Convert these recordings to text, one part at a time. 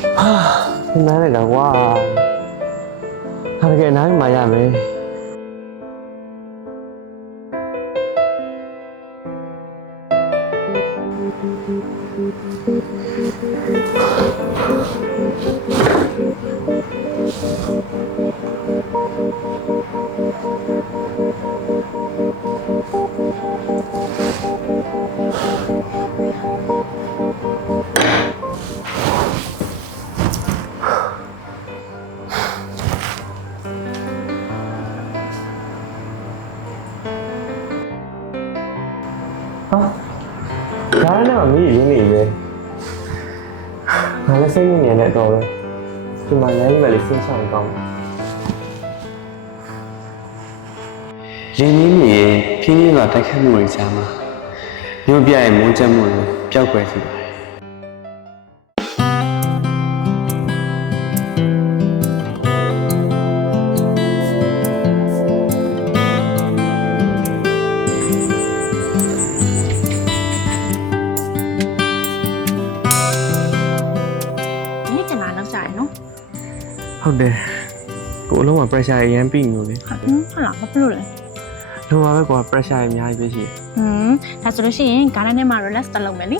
ဒီမှန်းလိုက်တော့ကွာဟာတကယ်နိုင်မှရမယ်ဒါနဲ့မီးရင်းနေပဲငါလည်းစိတ်ညစ်နေတဲ့အတော့ပဲဒီမှာလမ်းကြီးပဲလေးဆင်းဆောင်ကောင်းရင်းနှီးနေဖြင်းဖြင်းစွာတိုက်ခတ်မှုတွေကြားမှာမြို့ပြရဲ့မွန်းချက်မှုတွေပျောက်ကွယ်စေပါတယ်ဟုတ်တယ်ကိုအလုံးက pressure အရင်ပြီးနေလို့လေဟုတ်လားဘာဖြစ်လို့လဲလိုပါပဲကွာ pressure အများကြီးပဲရှိတယ်ဒါဆိုလို့ရှိရင်ဂါရန်ထဲမှာ relax တက်လုပ်မယ်လေ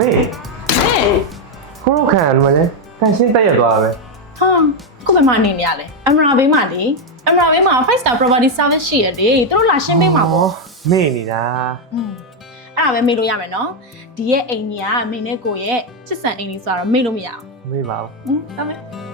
မေကိုတို့ခံရမှာလဲတန်ရှင်းတက်ရသွားပဲဟာကိုဘယ်မှာနေနေရလဲအမရာဘေးမှာလေအမရာဘေးမှာ 5 star property service ရှိရလေသူတို့လာရှင်းပေးမှာပေါ့မေနေတာအဲ့ဒါပဲမေးလို့ရမယ်နော်ဒီရဲ့အိမ်ကြီးကမေနဲ့ကိုရဲ့ချစ်စံအိမ်ကြီးဆိုတော့မေးလို့မရအောင်မေးပါဦးဟုတ်မယ်